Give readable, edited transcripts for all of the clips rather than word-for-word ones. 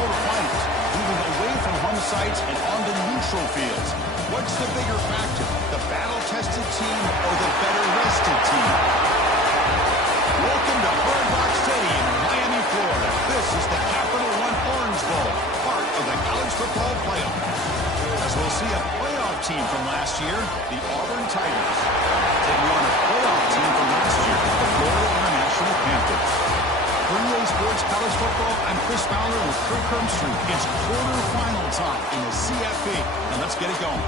quarterfinals, moving away from home sites and onto neutral fields. What's the bigger factor, the battle-tested team or the better-rested team? Welcome to Hard Rock Stadium in Miami, Florida. This is the Capital One Orange Bowl, part of the college football playoff. As we'll see a playoff team from last year, the Auburn Tigers, taking on a playoff team from last year, the Florida International Panthers. For EA Sports College Football, I'm Chris Fowler with Kirk Herbstreit. It's quarterfinal time in the CFP, and let's get it going.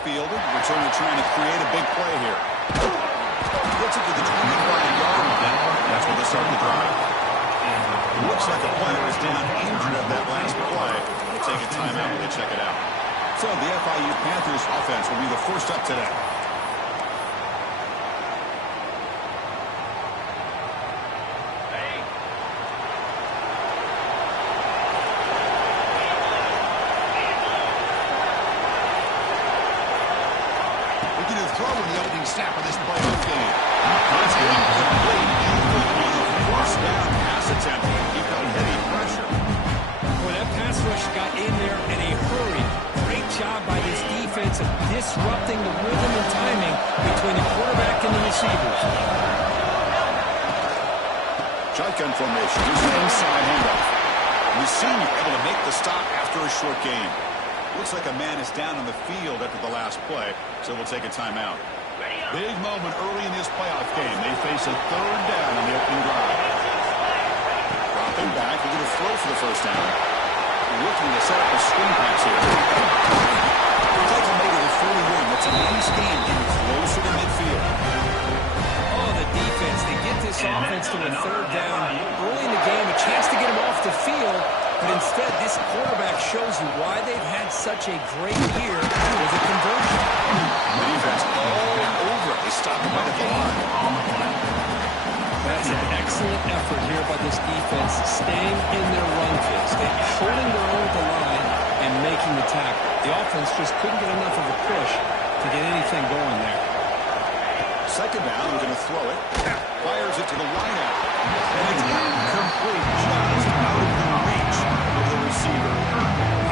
Fielded, returner trying to create a big play here. Gets it to the 25-yard line. That's where they start the drive. It looks like a player is down injured at that last play. They'll take a timeout when they check it out. So the FIU Panthers offense will be the first up today. Snap of this playoff game. That's incomplete. On the first down pass attempt. He felt heavy pressure. Well, that pass rush got in there in a hurry. Great job by this defense of disrupting the rhythm and timing between the quarterback and the receivers. Shotgun formation. Here's an inside handoff. The senior able to make the stop after a short game. Looks like a man is down on the field after the last play, so we'll take a timeout. Big moment early in this playoff game. They face a third down on the opening drive. Dropping back, they're going to throw for the first down. Looking to set up a screen pass here. Takes a made of the 41. That's a nice gain, getting closer to midfield. Oh, the defense. They get this offense to a third down early in the game, a chance to get them off the field. But instead, this quarterback shows you why they've had such a great year with a conversion. The defense all over. They stop him right at the line. That's an excellent effort here by this defense, staying in their run phase. They're holding their own at the line and making the tackle. The offense just couldn't get enough of a push to get anything going there. Second down, they're going to throw it. Fires it to the wideout. And it's incomplete, just out of the reach of the receiver.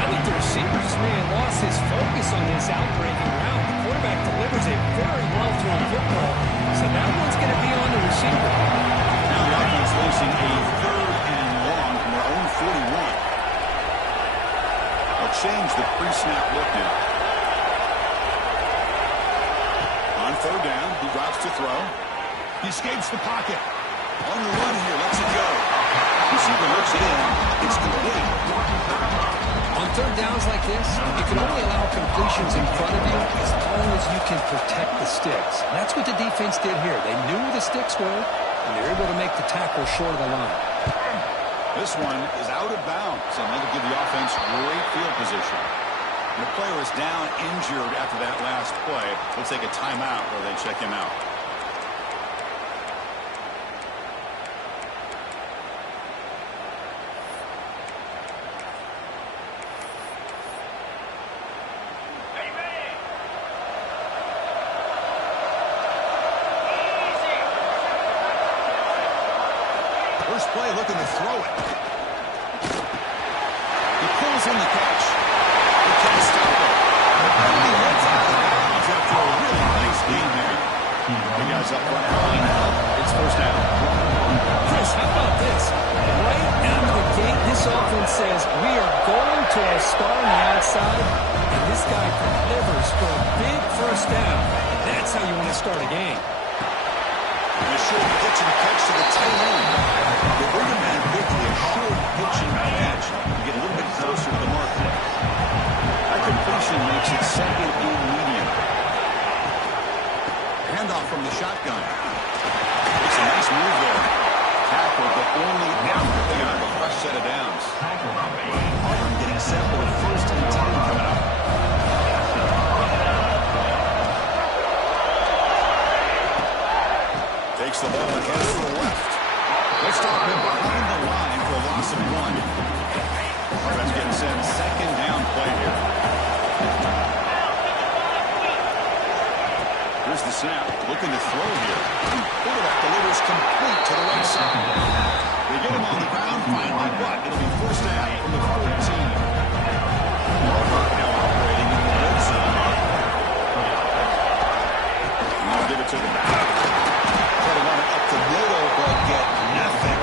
I think the receiver just may have lost his focus on this outbreaking route. The quarterback delivers a very well-thrown football, so that one's going to be on the receiver. Now the offense facing a third and long from their own 41. They'll change the pre-snap look now. On third down, he drops to throw. He escapes the pocket. On the run here, lets it go. Receiver looks it in. It's complete. On third downs like this, you can only allow completions in front of you as long as you can protect the sticks. That's what the defense did here. They knew where the sticks were, and they were able to make the tackle short of the line. This one is out of bounds, and that'll give the offense great field position. And the player is down injured after that last play. They'll take a timeout where they check him out. First play looking to throw it. He pulls in the catch. He can't stop it. He lets out the bounds after a really nice game there. The guys up front calling out. It's first down. Chris, how about this? Right out of the gate, this offense says, we are going to our star on the outside, and this guy delivers for a big first down. That's how you want to start a game. And a short pitch and catch to the tight end. They bring him in quickly, a short pitch and catch to get a little bit closer to the marker. That completion makes it second and medium. Handoff from the shotgun. It's a nice move there. Tackle, but only after they got a fresh set of downs. Auburn getting set for the first and 10 coming up. takes the ball and heads to the left. They'll stop him behind the line for a loss of 1. Offense getting set. Second down play here. Here's the snap. Looking to throw here. Quarterback delivers complete to the right side. They get him on the ground finally, but it'll be first down from the 14. Now operating in the red zone. I'll give it to the back. Try to run it up the middle, but get nothing.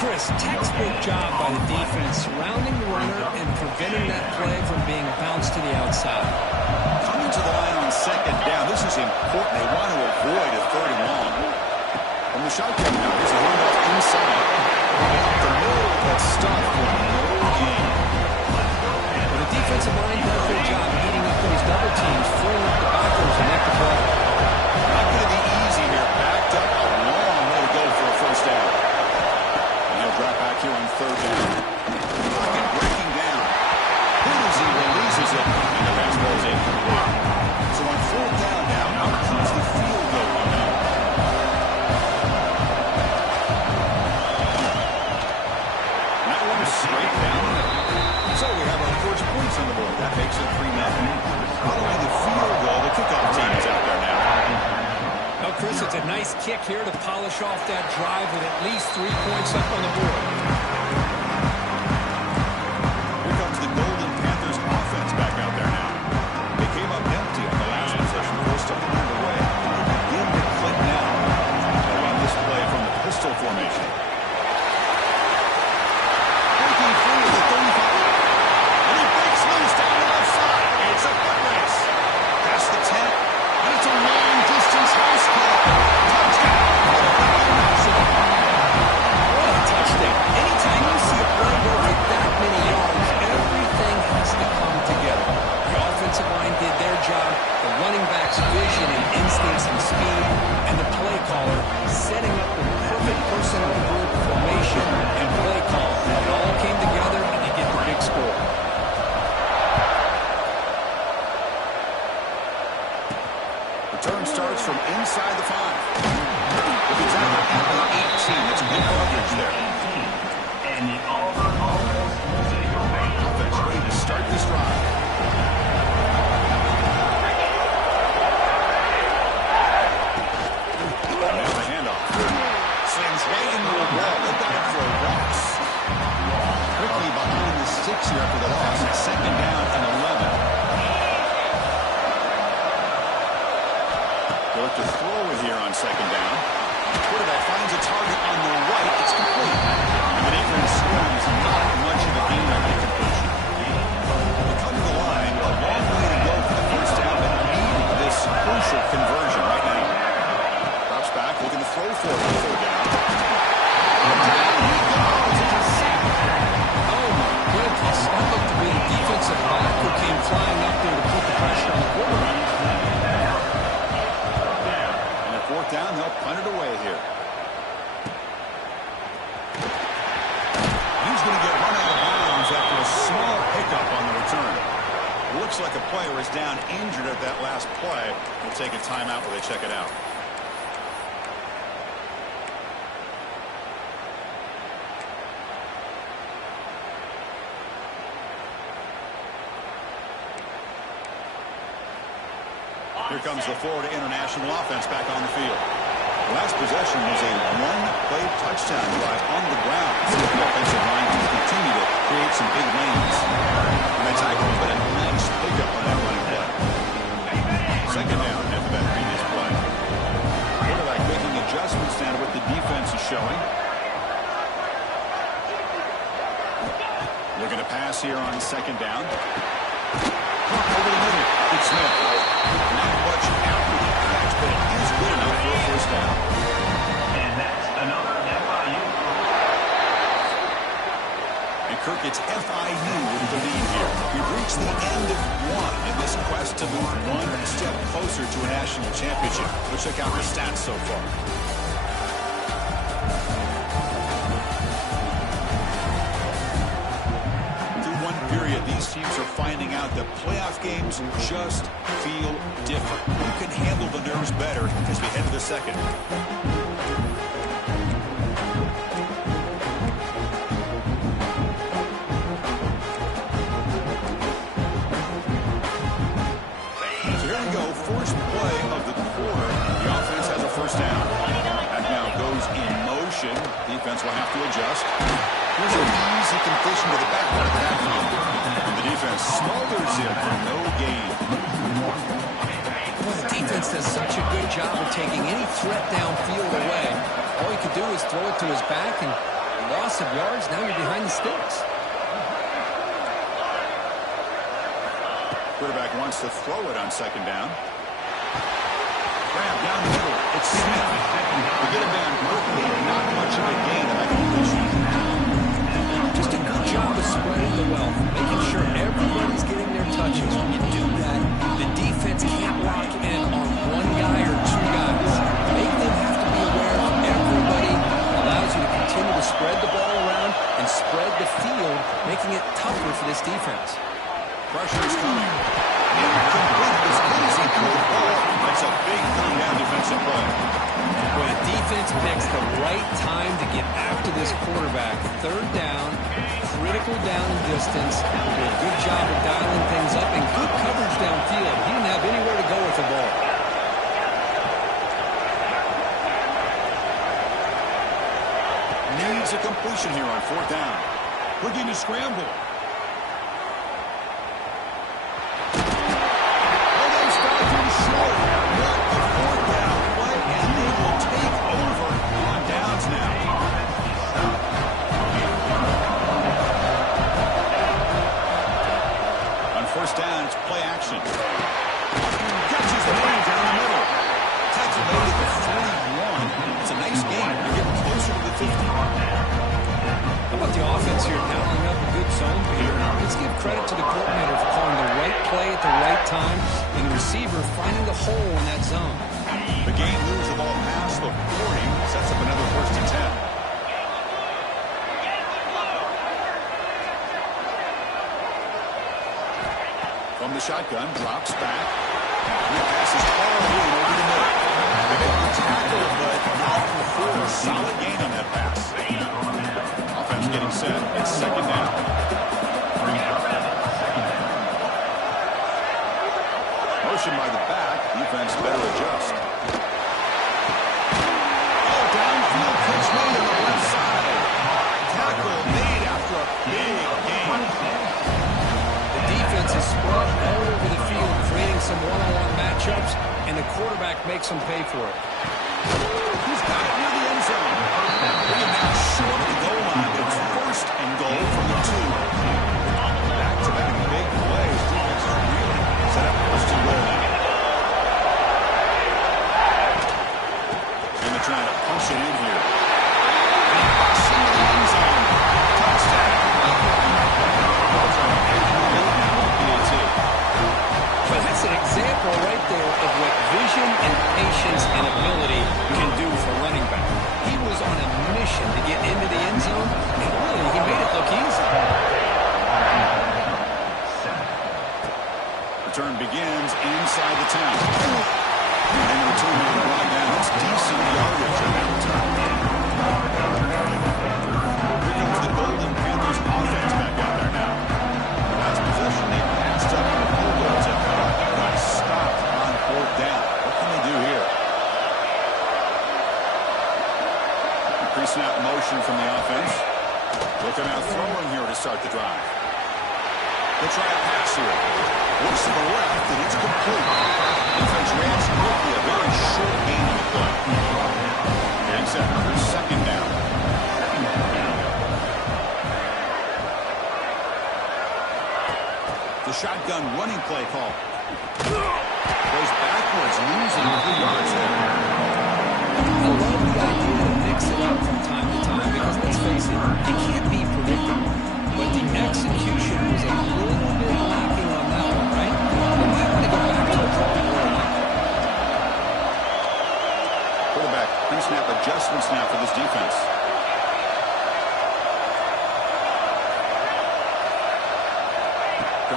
Chris, textbook job by the defense surrounding the runner and preventing that play from being bounced to the outside. Coming to the line on second down. This is important. They want to avoid a third and long. From the shotgun now, here's a handoff inside. Up the middle, but stuffed for no gain. Well, the defensive line does a good job eating up those double teams, freeing up the backers and make the play. Not going to be easy here. Backed up a long way to go for a first down. And he'll drop back here on third down. Pocket breaking down. Hoozy releases it, and the pass ball is incomplete. So on fourth down now, out comes the field goal unit. That one is straight down. So we have our first points on the board. That makes it 3-0. Not only the field goal, the kickoff team is out there now. Well, Chris, it's a nice kick here to polish off that drive with at least 3 points up on the board. Here comes the Golden Panthers offense back out there now. They came up empty on the last possession, forced to find a way. Begin to click now. They'll run this play from the pistol formation. Breaking free at the 35. And he breaks loose down the left side. It's a foot race. Past the 10. And it's a long-distance house call. Touchdown. What a touchdown. Anytime you see a play go for that many yards, everything has to come together. The offensive line did their job, the running back's vision and instincts and speed, and the play caller setting up the perfect personnel group formation and play call. It all came together, and they get the big score. Return starts from inside the 5. With the tackle at the 18. That's good coverage there. And the Auburn Offense ready to start this drive. Now the handoff. Slings right into the wall. They've got it for Ross. Quickly behind the 6 here after the loss. Second down and 11. They'll look to throw it here on second down. Quarterback finds a target on the right. It's complete. And the Akron swarms not much of a gain on that completion. They come to the line. A long way to go for the first down, but needing this crucial conversion right now. Drops back, looking to throw for it on third down. Down he goes. It's a sack. Oh, my goodness. That looked to be a defensive back who came flying up there to put the pressure on the quarterback. Fourth down, they'll punt it away here. He's going to get run out of bounds after a small pickup on the return. Looks like a player is down injured at that last play. We'll take a timeout while they check it out. Here comes the Florida International offense back on the field. The last possession was a one-play touchdown drive on the ground. So the offensive line can continue to create some big lanes. And they tackle him, but a nice pickup on that running play. Second down after that previous play. Quarterback making adjustments down to what the defense is showing. Looking to pass here on second down. Over the middle. It's Smith. Not much after the catch, but it is good enough for a first down. And that's another FIU. And Kirk, it's FIU with the lead here. We've reached the end of one in this quest to move one step closer to a national championship. Let's check out the stats so far. Through one period, these teams are finding out that playoff games just feel different. Who can handle the nerves better as we head to the second? So here we go, first play of the quarter. The offense has a first down. That now goes in motion. Defense will have to adjust. Here's an easy completion to the back part of the backfield. The defense smothers him for no gain. Well, the defense does such a good job of taking any threat downfield away. All he could do is throw it to his back, and loss of yards, now you're behind the sticks. Quarterback wants to throw it on second down. Grab down the middle. It's Smith. To get him down quickly, not much of a gain in that completion. Just a good job of spreading the wealth, making sure everybody's getting their touches. When you do that, the defense can't lock in on one guy or two guys. Make them have to be aware of everybody. Allows you to continue to spread the ball around and spread the field, making it tougher for this defense. Pressure is coming. Incomplete as good as he could. That's a big third down defensive play. When a defense picks the right time to get after this quarterback, third down, critical down and distance, did a good job of dialing things up and good coverage downfield. He didn't have anywhere to go with the ball. Needs a completion here on fourth down. Looking to scramble. First down, it's play action. Catches the ball down the middle. Tackle made at the 41. It's a nice game. They're getting closer to the 50. How about the offense here dialing up a good zone here? Let's give credit to the coordinator for calling the right play at the right time and the receiver finding the hole in that zone. The game moves the ball past the 40. Sets up another first and 10. From the shotgun, drops back. He passes all in over the middle. They get on tackle, but not before. Solid gain on that pass. Offense getting set. It's second down. Motion by the back. Defense better adjust. Oh, downfield pitch made on the left side. Tackle made after a big gain. Defense is spread all over the field, creating some one-on-one matchups, and the quarterback makes them pay for it. He's got it near the end zone. Bringing that short of the goal line. It's first and goal from the 2. Back-to-back big plays. Defense is really set up first and goal now. And they're trying to push it in here. And push into the end zone. Touchdown. But that's an example right there of what vision and patience and ability can do for a running back. He was on a mission to get into the end zone, and really, he made it look easy. Return begins inside the 10. And the return will run down. It's decent yardage on that return. Here comes the Golden Panthers offense back out there now. Last possession, they passed up the Bulldogs at got stopped on fourth down. What can they do here? Pre-snap motion from the offense. Looking out throwing here to start the drive. They'll try a pass here. Looks to the left, and it's complete. Defense reacts quickly. A very short game in the play. Getting set for second down. The shotgun running play call. Goes backwards, losing 3 yards there. I love the idea to mix it up from time to time because, let's face it, it can't be predictable. But the execution was a little bit lacking on that one, right? They might want to go back to the drawing board. Quarterback pre-snap adjustments now for this defense.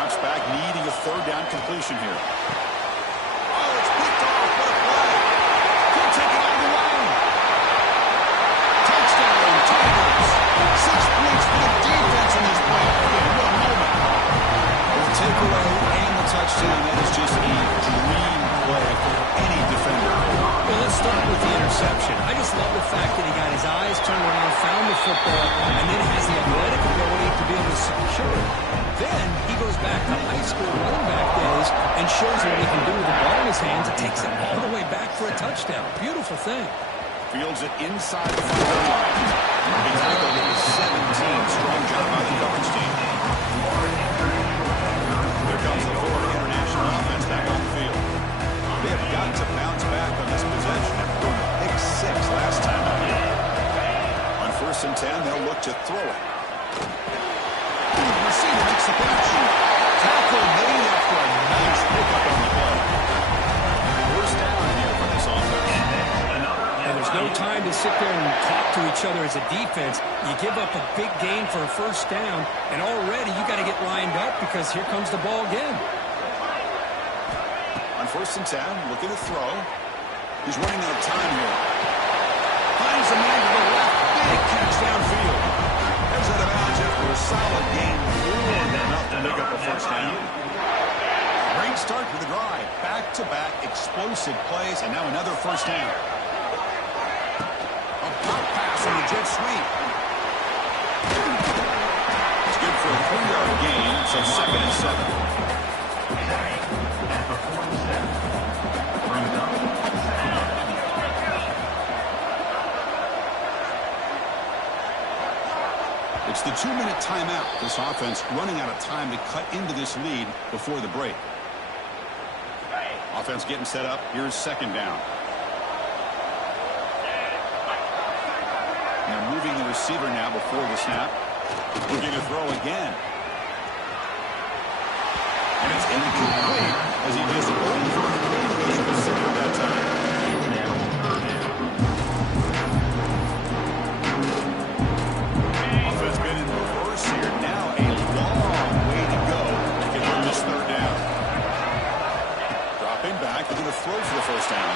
bounce back, needing a third down completion here. Oh, it's picked off. What a play. Could take it all the way. Touchdown, Tigers. 6 points for the defense in this play. Again, what a moment. Well, the takeaway and the touchdown, that is just a dream play for any defender. Well, let's start with the interception. I just love the fact that he got his eyes turned around, found the football, and then has the athletic ability to be able to secure it. Then he goes back to high school running back days and shows what he can do with the ball in his hands and takes it all the way back for a touchdown. Beautiful thing. Fields it inside the 5-yard line. He tackled it with 17. Strong job by the coverage team. Here comes the Florida International offense back on the field. They have got to bounce back on this possession after going a pick 6 last time out here. On 1st and 10, they'll look to throw it. The receiver makes the catch. Tackle made after a nice pickup on the play. 1st down here for this offense. And there's no time to sit there and talk to each other as a defense. You give up a big gain for a 1st down, and already you got to get lined up because here comes the ball again. On 1st and 10, looking to throw. He's running out of time here. Finds the man to the left. Big catch downfield. There's out of bounds after a solid game. Enough to pick up a 1st down. Great start to the drive. Back-to-back explosive plays, and now another 1st down. A pop pass on the jet sweep. It's good for a 3-yard gain, so 2nd and 7. It's the 2-minute timeout. This offense running out of time to cut into this lead before the break. Offense getting set up. Here's 2nd down. They're moving the receiver now before the snap. Looking to throw again. And it's incomplete as he just overthrew his receiver that time. Offense been in reverse here. Now a long way to go to get on this 3rd down. Dropping back. They're going to throw for the 1st down.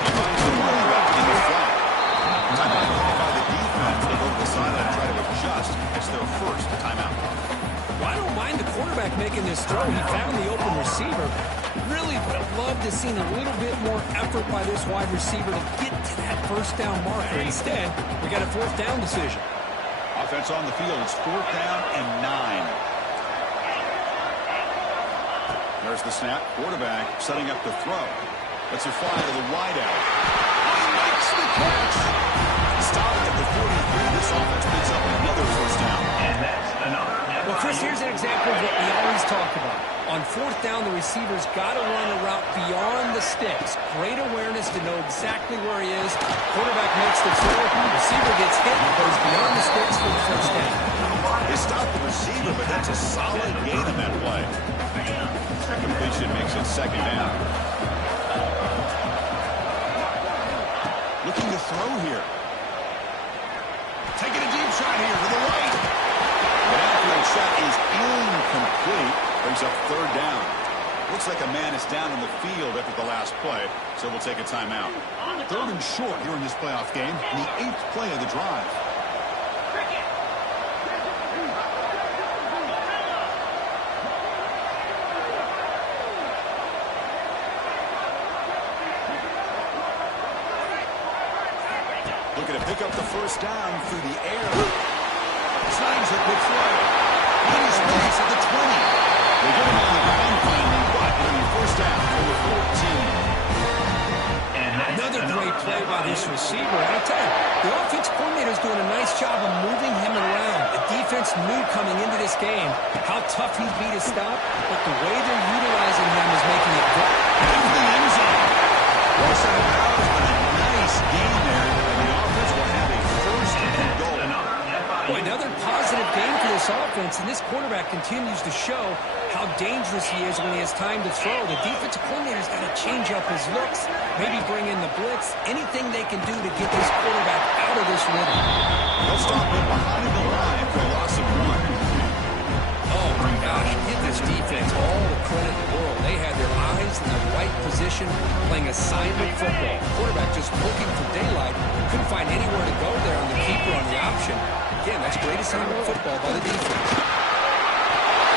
He finds the running back in the flat. Timeout called by the defense. They go to the sideline and try to adjust. It's their 1st timeout. Well, I don't mind the quarterback making this throw. He found the open receiver. Really would have loved to see a little bit more effort by this wide receiver to get to that 1st down marker. Instead, we got a 4th down decision. Offense on the field. It's 4th down and 9. There's the snap. Quarterback setting up the throw. Let's it fly to the wideout. He makes the catch. Stopped at the 43. This offense picks up another 1st down. And that's another. Well, Chris, here's an example of what we always talk about. On 4th down, the receiver's got to run a route beyond the sticks. Great awareness to know exactly where he is. Quarterback makes the throw. Receiver gets hit, goes beyond the sticks for the 1st down. They stopped the receiver, but that's a solid gain on that play. Completion makes it 2nd down. Looking to throw here. Taking a deep shot here to the right. The outfield shot is incomplete. Brings up 3rd down. Looks like a man is down on the field after the last play, so we'll take a timeout. 3rd and short here in this playoff game, and the 8th play of the drive. Looking to pick up the 1st down through the air. Signs a quick throw. In his place at the 20. They get him on the ground finally, but it'll be 1st down for the 14. And Another great play by this receiver. And I'll tell you, the offense coordinator's doing a nice job of moving him around. The defense knew coming into this game how tough he'd be to stop, but the way they're utilizing him is making it good. Into the end zone. Force out of bounds, but a nice gain there. And the offense will have a 1st and goal. Well, another positive game for this offense, and this quarterback continues to show how dangerous he is when he has time to throw. The defensive coordinator's got to change up his looks, maybe bring in the blitz, anything they can do to get this quarterback out of this rhythm. They'll stop him behind the line for a loss of 1. Oh, my gosh, get this this defense all the credit in the world. They had their eyes in the right position, playing assignment football. Quarterback just looking for daylight. Couldn't find anywhere to go there on the keeper on the option. Again, that's great assignment football by the defense.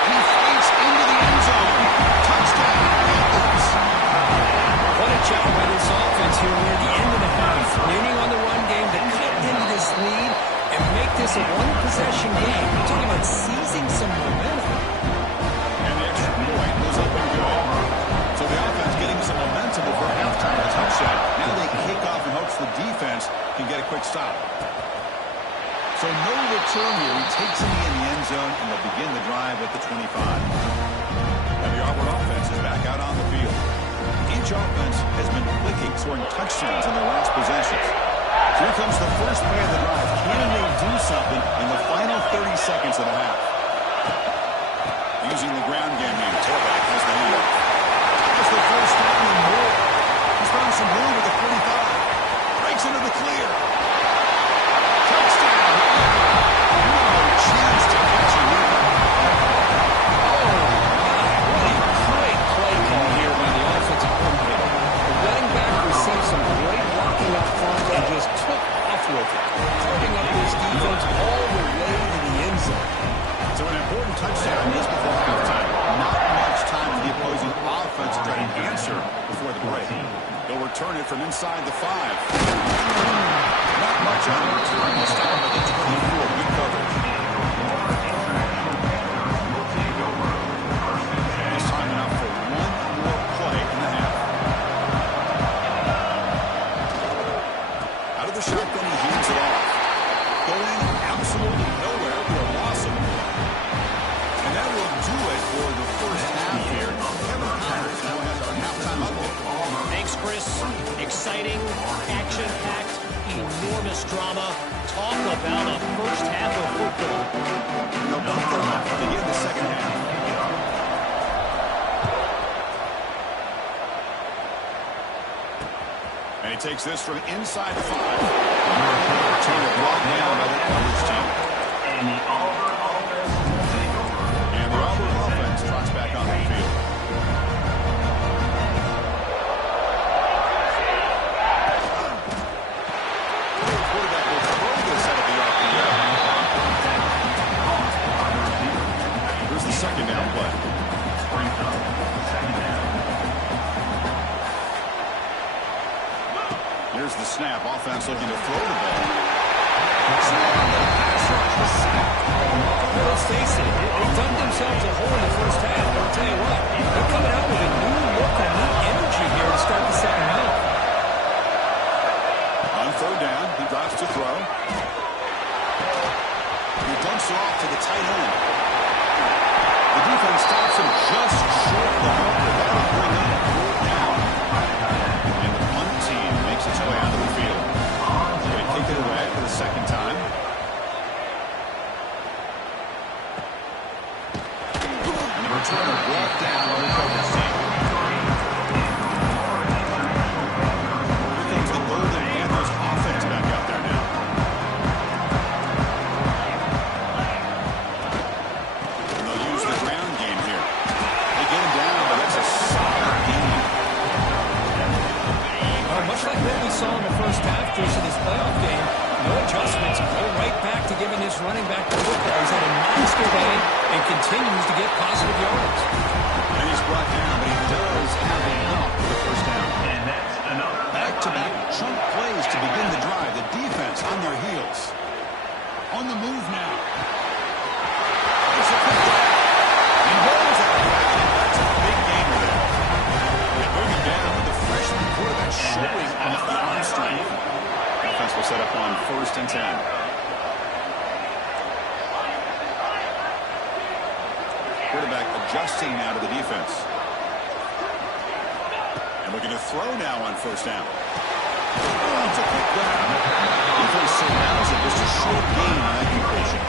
He fights into the end zone. Touchdown, Panthers. What a job by this offense here near the end of the half. Leaning on the run game to cut into this lead and make this a one-possession game. We're talking about seizing some momentum. And the extra point was up and good. So the offense getting some momentum before halftime with a touchdown. Now they kick off in hopes the defense can get a quick stop. So no return here. He takes it in the end zone, and they'll begin the drive at the 25. And the Auburn offense is back out on the field. Each offense has been clicking, scoring touchdowns in their last possessions. So here comes the first play of the drive. Can they do something in the final 30 seconds of the half? Using the ground game here. Tailback has the handoff. That's the first down and more. He's found some room at the 45. Breaks into the clear. Touchdown. No chance to catch him here. Oh, my. What a great play call here by the offensive coordinator. The running back received some great blocking up front and just took off with it, carting up this defense all the way to the end zone. So an important touchdown is before halftime. Not much time for the opposing offense to try to answer before the break. They'll return it from inside the 5. Not much on the return. They'll stop him at the 24. Good coverage. This time enough for one more play in the half. Out of the shotgun, he hands it off. Going absolutely nowhere for a loss of it. And that will do it for the first half here. Kevin Connors now has our halftime update. Thanks, Chris. Exciting, action-packed, enormous drama. Talk about a first half of football. They'll both come up to begin the second half. And he takes this from inside the 5. Turn it brought down by the coverage team. And the Auburn offense will take over. And the Auburn offense trots back on the field. The quarterback will throw this out of the RPO. Here's the second down play. Brings up second down. Here's the snap. Offense looking to throw the ball. Snap. Pass rush was sacked. Well, let's face it, they dug themselves a hole in the first half. I'll tell you what, they're coming out with a new look and new energy here to start the second half. On third down, he drops to throw. He dumps it off to the tight end. The defense stops him just short of the marker. That'll bring up fourth down. And the punt team makes its way out of the field. Going to kick it away for the second time. And the returner brought down on the coverage team. Here comes the Golden Panthers offense back out there now. And they'll use the ground game here. They get him down, but that's a solid game. Much like what we saw in the first half, Chris, of this playoff game, no adjustments. Go right back to giving his running back the football. He's had a monster day and continues to get positive yards. And he's brought down, but he does have enough for the first down. And that's another Back-to-back chunk plays to begin the drive. The defense on their heels. On the move now. It's a quick grab. He rolls out of bounds. That's a big gainer there. And moving down with the freshman quarterback showing off the arm strength. Offense will set up on 1st and 10. Quarterback adjusting now to the defense. And looking to throw now on 1st down. Oh, it's a quick grab. Defense surrounds it. Just a short gain on that completion.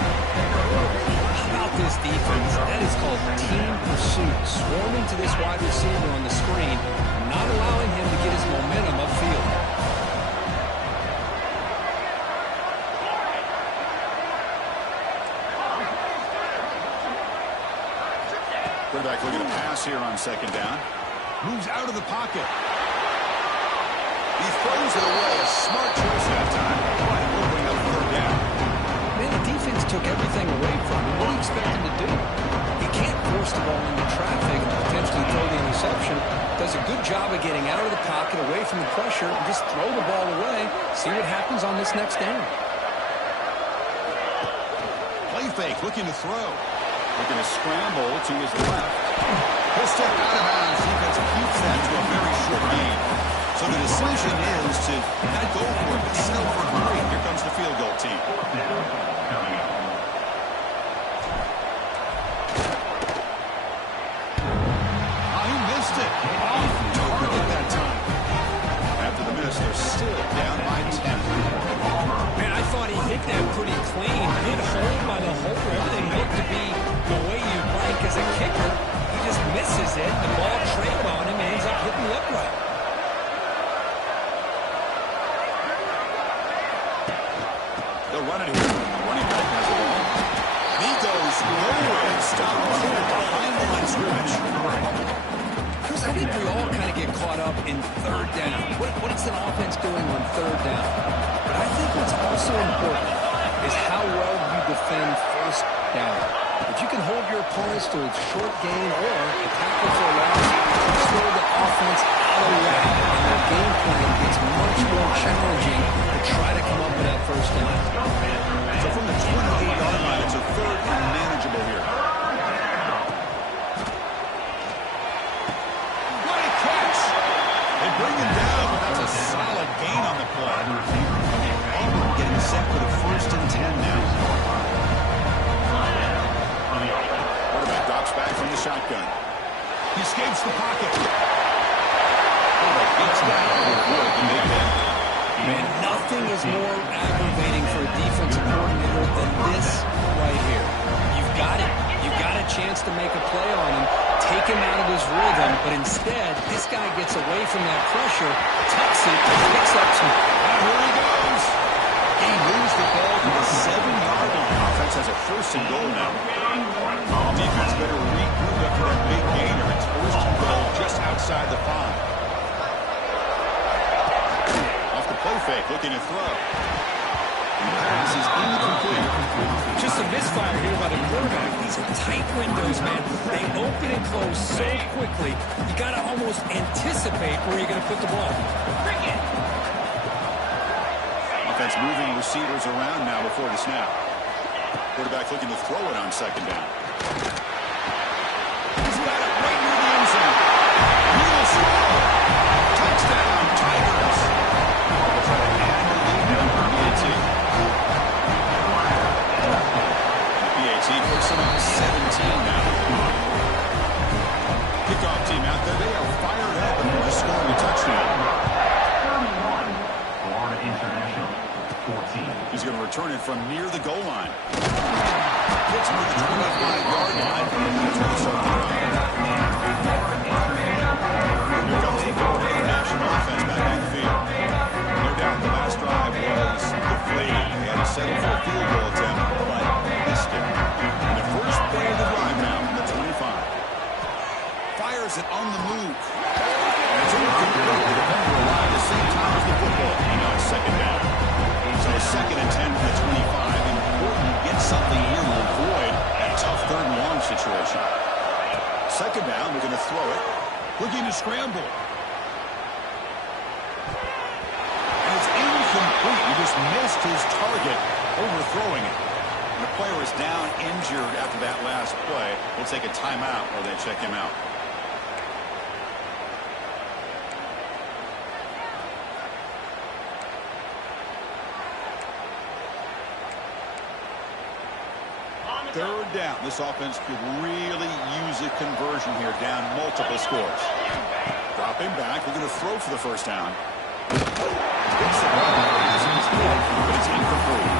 About this defense, that is called team pursuit. Swarming to this wide receiver on the screen, not allowing him to get his momentum upfield. Quarterback looking to pass here on second down. Moves out of the pocket. He throws it away. A smart choice that time. But it will bring up third down. Man, the defense took everything away from him. What do you expect him to do? He can't force the ball into traffic and potentially throw the interception. Does a good job of getting out of the pocket, away from the pressure, and just throw the ball away. See what happens on this next down. Play fake, looking to throw. Looking to scramble to his left. He'll step out of bounds. Defense keeps that to a very short gain. So the decision is to not go for it, but settle for 3. Here comes the field goal team. He missed it. Off target that time. After the miss, they're still down by 10. Man, I thought he hit that pretty clean. Hit home by the holder. Everything looked to be the way you'd like as a kicker. He just misses it. The ball trailed on him and ends up hitting the upright. They'll run it here. Running back has the ball. And he goes nowhere. Stop behind the line scrimmage. Chris, I think we all kind of get caught up in third down. What is an offense doing on third down? But I think what's also important is how well you defend first down. If you can hold your opponents to a short gain or a tackle for a loss, you slow the offense out of the way. And their game plan gets much more challenging to try to come up with that first down. So from the 28-yard line, it's a third and manageable here. What a catch! They bring him down, but that's a solid gain on the play. Auburn getting set for the 1st and 10 now. Quarterback drops back from the shotgun. He escapes the pocket. Quarterback gets down to avoid the big hit. Man, nothing is more aggravating for a defensive coordinator than this right here. You've got it. You've got a chance to make a play on him, take him out of his rhythm, but instead, this guy gets away from that pressure, tucks it, and picks up some. And here he goes. He moves the ball to the 7-yard line. Offense has a 1st and goal now. Defense better regroup after that big gainer. It's 1st and goal just outside the 5. Play fake, looking to throw. The pass is incomplete. Just a misfire here by the quarterback. These are tight windows, man. They open and close so quickly. You got to almost anticipate where you're going to put the ball. Offense moving receivers around now before the snap. Quarterback looking to throw it on second down. He's got it right near the end zone. He'll score. Touchdown, Tigers. Puts them on 17 now. Kickoff team out there. They are fired up and they're scoring a touchdown. 31, Florida International, 14. He's going to return it from near the goal line. Gets him to the 25-yard line. Here comes the Florida International offense back on the field. No doubt the last drive was deflated. They had to settle for a field goal attempt, but missed it. First play of the drive now from the 25. Fires it on the move. And it's incomplete. The defender arrived at the same time as the football. And now it's second down. So 2nd and 10 from the 25. Important to get something here to avoid that tough 3rd and long situation. Second down, we're going to throw it. Looking to scramble. And it's incomplete. He just missed his target, overthrowing it. The player is down injured after that last play. We'll take a timeout while they check him out. Third down. This offense could really use a conversion here, down multiple scores. Dropping back. They're going to throw for the first down. Gets the ball. But it's incomplete.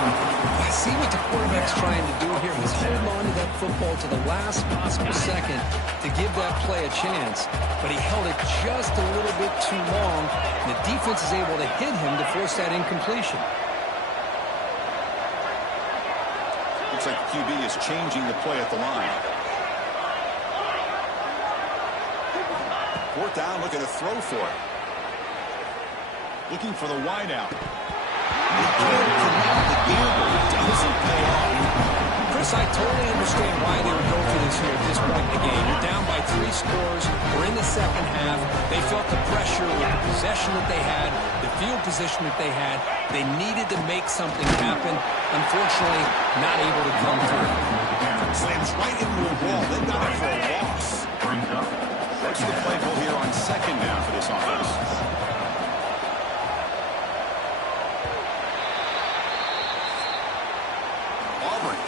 I see what the quarterback's trying to do here. He's holding on to that football to the last possible second to give that play a chance. But he held it just a little bit too long, and the defense is able to hit him to force that incompletion. Looks like the QB is changing the play at the line. Fourth down, looking to throw for it. Looking for the wide out. They can't connect the gamble. It doesn't pay off. Chris, I totally understand why they would go for this here at this point in the game. You're down by 3 scores. We're in the second half. They felt the pressure with the possession that they had, the field position that they had. They needed to make something happen. Unfortunately, not able to come through. Slams right into a wall. They got it for a loss. What's the play call here on second down for this offense?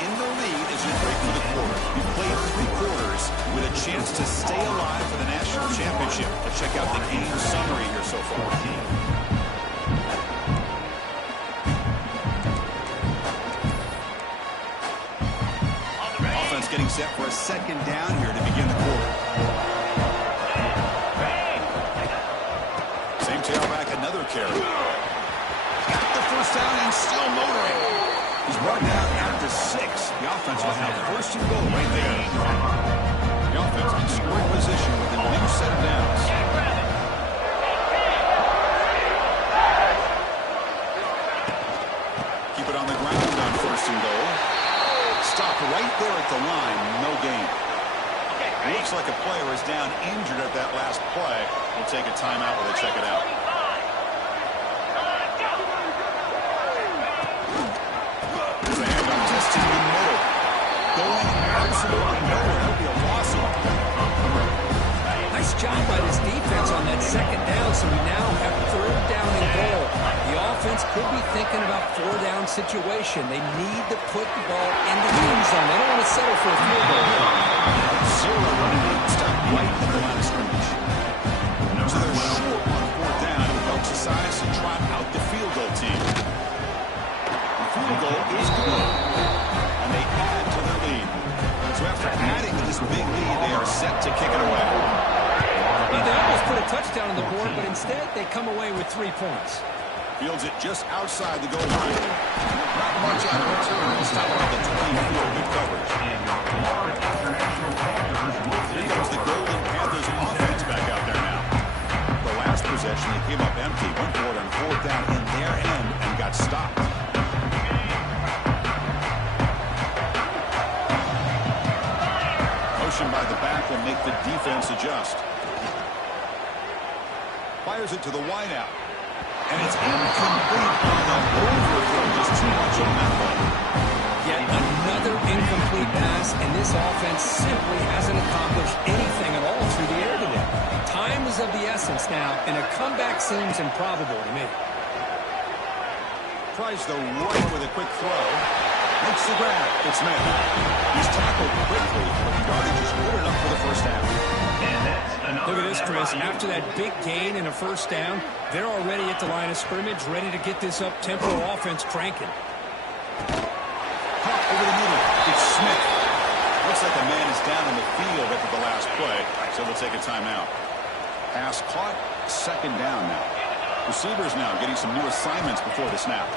In the lead as we break for the quarter. We played 3 quarters with a chance to stay alive for the national championship. Let's check out the game summary here so far. Offense getting set for a second down here to begin the quarter. Same tailback, another carry. Got the first down and still motoring. He's brought down after 6. The offense will have first and goal right there. The offense in scoring position with a new set of downs. Keep it on the ground on first and goal. Stop right there at the line. No gain. Looks like a player is down injured at that last play. We'll take a timeout while they check it out. Nice job by this defense on that second down, so we now have third down and goal. The offense could be thinking about 4-down situation. They need to put the ball in the end zone. They don't want to settle for a field goal. 0 running in, stop right at the line of scrimmage. So they're short on 4th down, and Coach decides to trot out the field goal team. The field goal is good, and they add to their lead. So after adding to this big lead, they are set to kick it away. They almost put a touchdown on the board, but instead they come away with 3 points. Fields it just outside the goal line. Not much out of return. He'll stop at the 24. Good coverage. Here comes the Golden Panthers offense back out there now. The last possession, they came up empty. Went for it on 4th down in their end and got stopped. Motion by the back will make the defense adjust. Fires it to the wideout. And it's incomplete on the overthrow. Just too much on that one. Yet another incomplete pass, and this offense simply hasn't accomplished anything at all through the air today. Time is of the essence now, and a comeback seems improbable to me. Tries the right with a quick throw. Makes the grab. It's Smith. He's tackled quickly, but the yardage is good enough for the first half. Look at this, Chris. After that big gain and a first down, they're already at the line of scrimmage, ready to get this up-tempo offense cranking. Hop over the middle. It's Smith. Looks like a man is down in the field after the last play, so we'll take a timeout. Pass caught. Second down now. Receivers now getting some new assignments before the snap.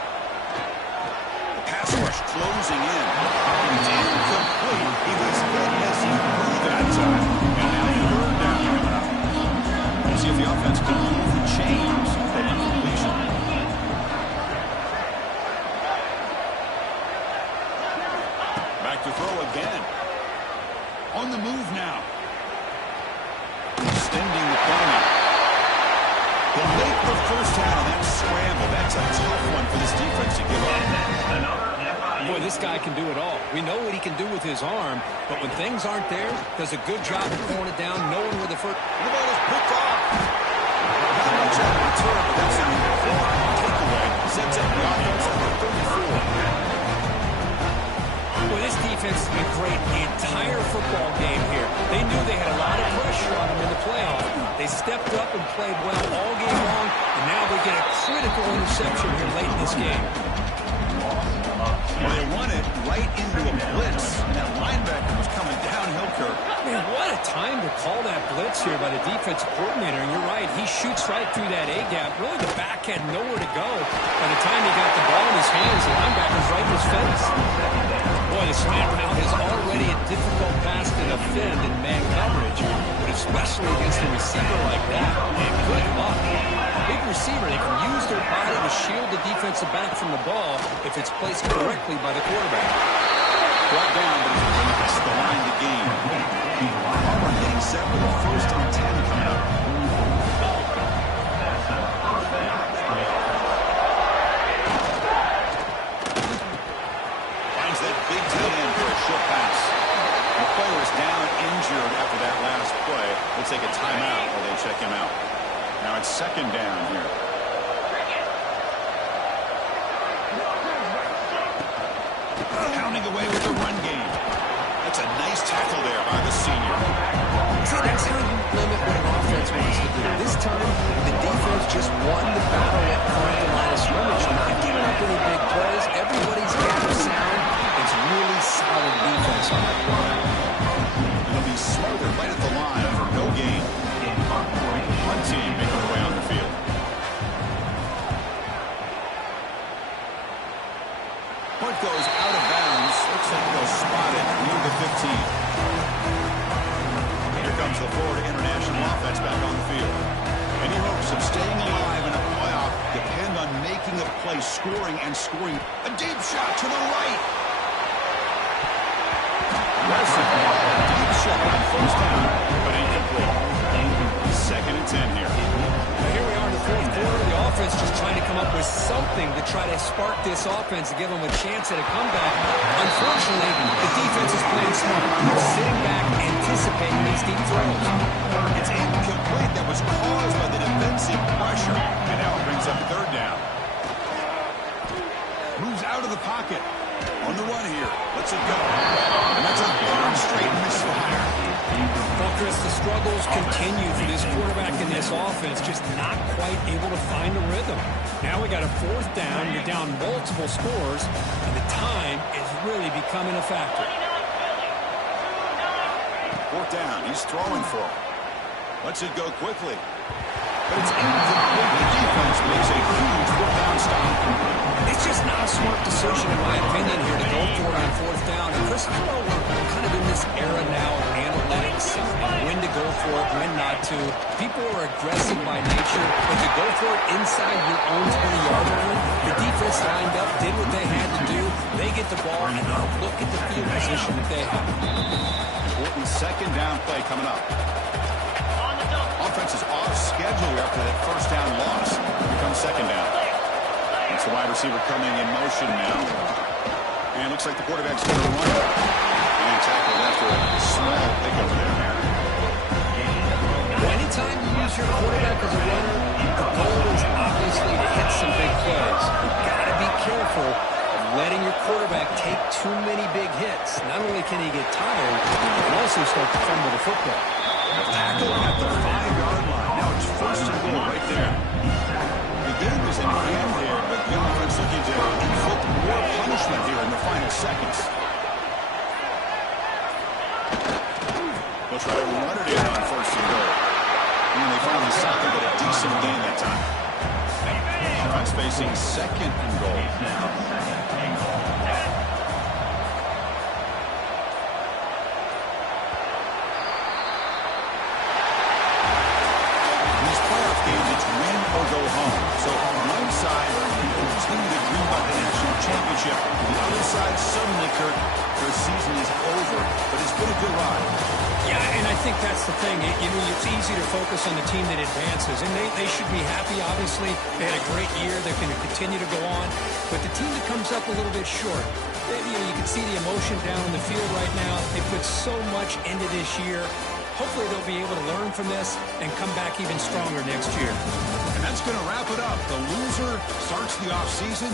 The pass rush closing in. It's incomplete. He was good as he grew that time. And now third down coming up. We'll see if the offense can move the chains of that incompletion. Back to throw again. On the move now. Extending the play now. They'll make the first down on that scramble. That's a tough one for this defense to give up. Boy, this guy can do it all. We know what he can do with his arm, but when things aren't there, does a good job of throwing it down, knowing where the first... The ball is picked off. Not much on return, but that's an important takeaway. Sets up the offense at the 34. Boy, this defense has been great the entire football game here. They knew they had a lot of pressure on them in the playoff. They stepped up and played well all game long, and now they get a critical interception here late in this game. Well, they run it right into a blitz. That linebacker was coming downhill, Kirk. Man, what a time to call that blitz here by the defensive coordinator. And you're right, he shoots right through that A-gap. Really, the back had nowhere to go. By the time he got the ball in his hands, the linebacker's right in his face. Boy, the snap route is already a difficult pass to defend in man coverage. But especially against a receiver like that. And good luck. A big receiver, they can use their body to shield the defensive back from the ball if it's placed correctly by the quarterback. Brought down, but he beats the line to gain. Auburn getting set with a 1st and 10 coming up. Finds that big tight end for a short pass. The player is down injured after that last play. We'll take a timeout while they check him out. Now it's 2nd down here. Pounding away with the run game. That's a nice tackle there by the senior. See, that's how you limit what an offense wants to do. This time, the defense just won the battle at front of the line of scrimmage, not giving up any big plays. Everybody's got a sound. It's really solid defense on that line. It'll be smothered right at the line for no gain. One team making their way on the field. Punt goes out of bounds. Looks like they'll spot it near the 15. Here comes the Florida International offense back on the field. Any hopes of staying alive in a playoff depend on making a play, scoring and scoring. A deep shot to the right. Wilson, deep shot on 1st down, but incomplete. 2nd and 10 here. Now here we are in the 4th quarter. The offense just trying to come up with something to try to spark this offense to give them a chance at a comeback. Unfortunately, the defense is playing smart. They're sitting back, anticipating these deep throws. It's incomplete. That was caused by the defensive pressure. And now it brings up 3rd down. Moves out of the pocket. On the run here. Lets it go. And that's a burn straight misfire. Well, Chris, the struggles continue for this quarterback in this offense, just not quite able to find a rhythm. Now we got a 4th down, you're down multiple scores, and the time is really becoming a factor. 4th down, he's throwing for it. Lets it go quickly. But it's incomplete. The defense makes a huge 4th down stop. It's just not a smart decision, in my opinion, here to go for it on 4th down. And Chris, you know, we're kind of in this era now of analytics, when to go for it, when not to. People are aggressive by nature, but to go for it inside your own 20-yard line, the defense lined up, did what they had to do. They get the ball, and now look at the field position that they have. Important 2nd down play coming up. Offense is off schedule after that 1st down loss. Here comes 2nd down. It's the wide receiver coming in motion now. And looks like the quarterback's going to run. And tackled after a small pickup there. Well, anytime you use your quarterback as a runner, the goal is obviously to hit some big plays. You've got to be careful of letting your quarterback take too many big hits. Not only can he get tired, he can also start to fumble the football. Tackle at the 5-yard line. Now it's 1st and goal right there. The game is in hand here, but the offense looking to inflict more punishment here in the final seconds. They'll try to run it in on 1st and goal. And they finally stop it, but a decent gain that time. Offense facing 2nd and goal. Or go home. So on one side, people continue to dream about the national championship. On the other side, suddenly, Kurt, their season is over. But it's been a good ride. Yeah, and I think that's the thing. You know, it's easy to focus on the team that advances, and they should be happy, obviously. They had a great year. They're going to continue to go on. But the team that comes up a little bit short, you can see the emotion down on the field right now. They put so much into this year. Hopefully they'll be able to learn from this and come back even stronger next year. And that's going to wrap it up. The loser starts the offseason.